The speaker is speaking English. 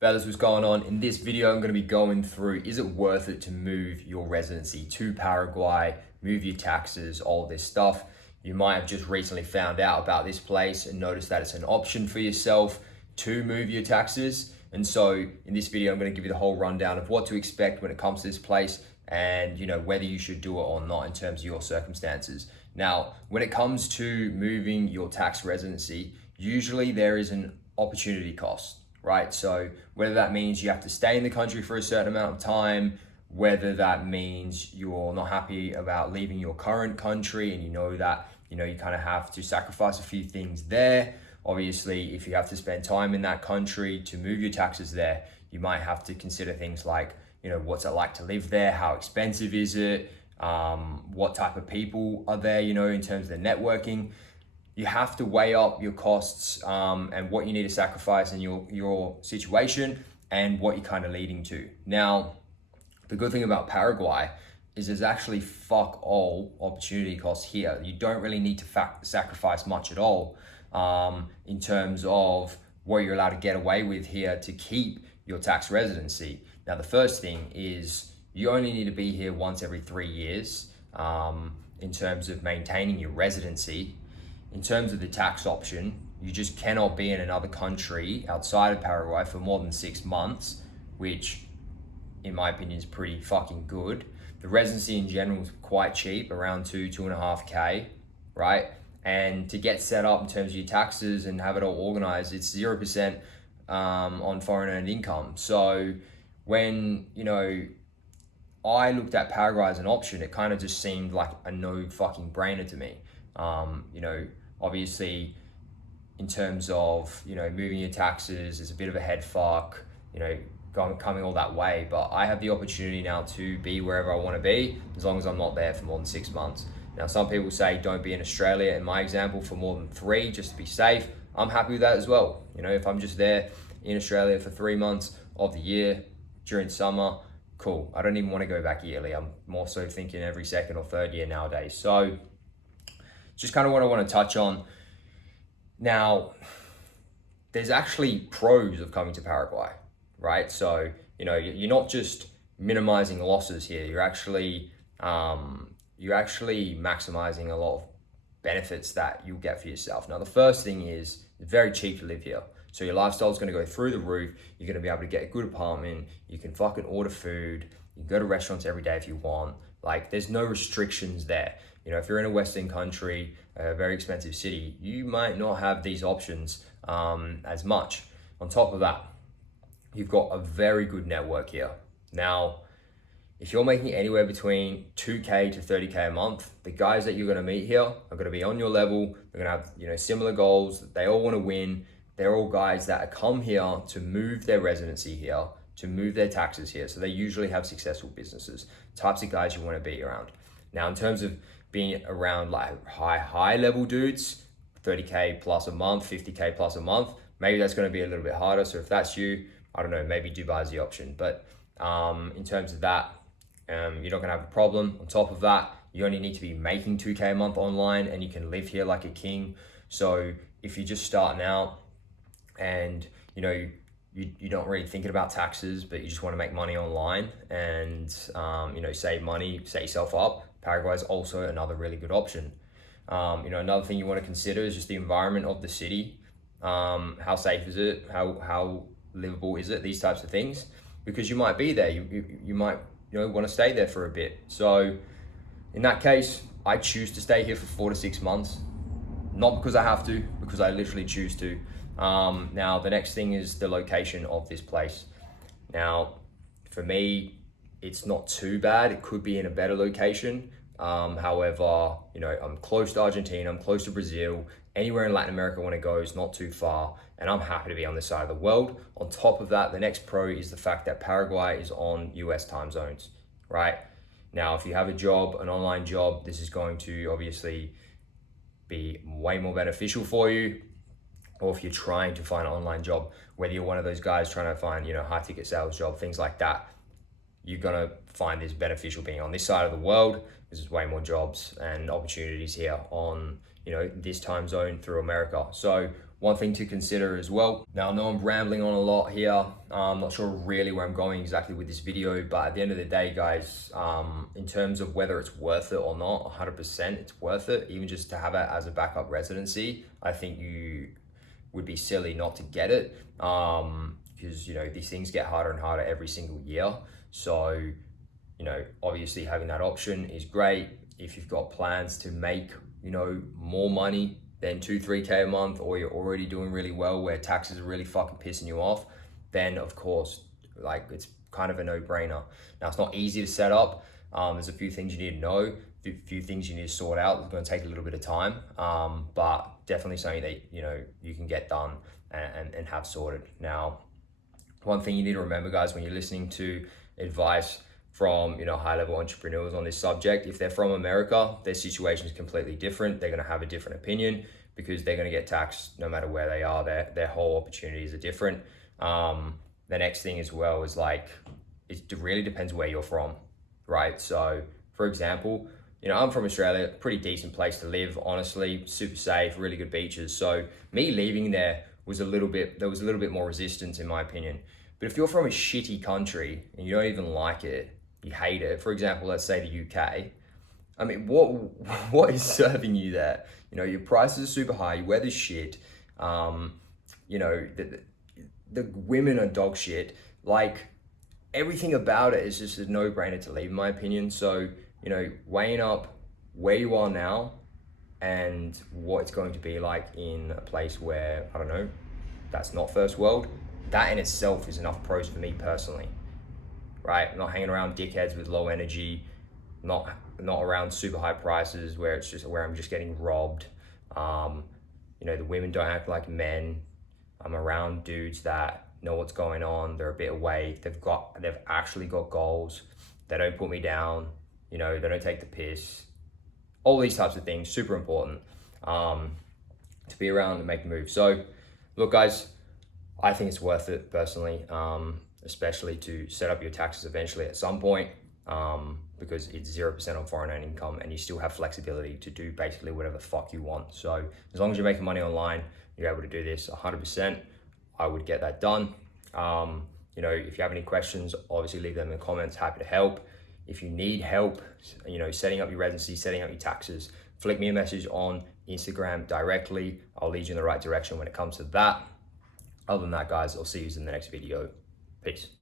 Fellas, what's going on? In this video, I'm going to be going through, is it worth it to move your residency to Paraguay, move your taxes, all this stuff. You might have just recently found out about this place and noticed that it's an option for yourself to move your taxes. And so in this video, I'm going to give you the whole rundown of what to expect when it comes to this place and whether you should do it or not in terms of your circumstances. Now, when it comes to moving your tax residency, usually there is an opportunity cost, right? So whether that means you have to stay in the country for a certain amount of time, whether that means you're not happy about leaving your current country and you know that, you kind of have to sacrifice a few things there. Obviously, if you have to spend time in that country to move your taxes there, you might have to consider things like, what's it like to live there? How expensive is it? What type of people are there, in terms of the networking? You have to weigh up your costs and what you need to sacrifice in your situation and what you're kind of leading to. Now, the good thing about Paraguay is there's actually fuck all opportunity costs here. You don't really need to sacrifice much at all in terms of what you're allowed to get away with here to keep your tax residency. Now, the first thing is you only need to be here once every 3 years in terms of maintaining your residency. In terms of the tax option, you just cannot be in another country outside of Paraguay for more than 6 months, which in my opinion is pretty fucking good. The residency in general is quite cheap, around 2.5K, right? And to get set up in terms of your taxes and have it all organized, it's 0% on foreign earned income. So when, I looked at Paraguay as an option, it kind of just seemed like a no fucking brainer to me. Obviously in terms of, moving your taxes is a bit of a head fuck, coming all that way, but I have the opportunity now to be wherever I want to be as long as I'm not there for more than 6 months. Now, some people say don't be in Australia, in my example, for more than 3, just to be safe. I'm happy with that as well. If I'm just there in Australia for 3 months of the year during summer, cool. I don't even want to go back yearly. I'm more so thinking every second or third year nowadays. So just kind of what I want to touch on. Now, there's actually pros of coming to Paraguay, right? So, you're not just minimizing losses here. You're actually maximizing a lot of benefits that you'll get for yourself. Now, the first thing is it's very cheap to live here. So your lifestyle is going to go through the roof. You're going to be able to get a good apartment. You can fucking order food. You can go to restaurants every day if you want. Like, there's no restrictions there. If you're in a Western country, a very expensive city, you might not have these options as much. On top of that, you've got a very good network here. Now, if you're making anywhere between 2K to 30K a month, the guys that you're going to meet here are going to be on your level. They're going to have, similar goals. They all want to win. They're all guys that come here to move their residency here, to move their taxes here. So they usually have successful businesses, types of guys you want to be around. Now, in terms of being around like high level dudes, 30K plus a month, 50K plus a month, maybe that's going to be a little bit harder. So if that's you, I don't know, maybe Dubai is the option. But in terms of that, you're not going to have a problem. On top of that, you only need to be making 2K a month online and you can live here like a king. So if you're just starting out and, you're not really thinking about taxes, but you just want to make money online and, save money, set yourself up, Paraguay is also another really good option. Another thing you want to consider is just the environment of the city. How safe is it? How livable is it? These types of things, because you might be there. You might, want to stay there for a bit. So in that case, I choose to stay here for 4 to 6 months, not because I have to, because I literally choose to. Now, the next thing is the location of this place. Now, for me, it's not too bad. It could be in a better location. However, I'm close to Argentina, I'm close to Brazil. Anywhere in Latin America I want to go is not too far, and I'm happy to be on this side of the world. On top of that, the next pro is the fact that Paraguay is on US time zones, right? Now, if you have a job, an online job, this is going to obviously be way more beneficial for you. Or if you're trying to find an online job, whether you're one of those guys trying to find, high ticket sales job, things like that, you're going to find this beneficial being on this side of the world. There's way more jobs and opportunities here on, this time zone through America. So one thing to consider as well. Now, I know I'm rambling on a lot here. I'm not sure really where I'm going exactly with this video, but at the end of the day, guys, in terms of whether it's worth it or not, 100% it's worth it. Even just to have it as a backup residency, I think you would be silly not to get it, because these things get harder and harder every single year. So obviously having that option is great. If you've got plans to make more money than 2-3K a month, or you're already doing really well where taxes are really fucking pissing you off, then of course, like, it's kind of a no-brainer. Now, it's not easy to set up. There's a few things you need to know, a few things you need to sort out. It's going to take a little bit of time, but definitely something that you can get done and have sorted. Now, one thing you need to remember, guys, when you're listening to advice from high-level entrepreneurs on this subject, if they're from America, their situation is completely different. They're going to have a different opinion because they're going to get taxed no matter where they are. Their whole opportunities are different. The next thing as well is, like, it really depends where you're from, right? So, for example, I'm from Australia, pretty decent place to live, honestly, super safe, really good beaches. So me leaving there there was a little bit more resistance, in my opinion. But if you're from a shitty country and you don't even like it, you hate it, for example, let's say the UK, I mean, what is serving you there? Your prices are super high, your weather's shit, the women are dog shit. Like, everything about it is just a no-brainer to leave, in my opinion. So, weighing up where you are now and what it's going to be like in a place where, I don't know, that's not first world, that in itself is enough pros for me personally, right? I'm not hanging around dickheads with low energy, not around super high prices where I'm just getting robbed. The women don't act like men. I'm around dudes that know what's going on. They're a bit awake. They've actually got goals. They don't put me down. They don't take the piss. All these types of things, super important to be around and make the move. So, look, guys, I think it's worth it personally, especially to set up your taxes eventually at some point, because it's 0% on foreign earned income and you still have flexibility to do basically whatever the fuck you want. So as long as you're making money online, you're able to do this 100%. I would get that done. If you have any questions, obviously leave them in the comments. Happy to help. If you need help, setting up your residency, setting up your taxes, flick me a message on Instagram directly. I'll lead you in the right direction when it comes to that. Other than that, guys, I'll see you in the next video. Peace.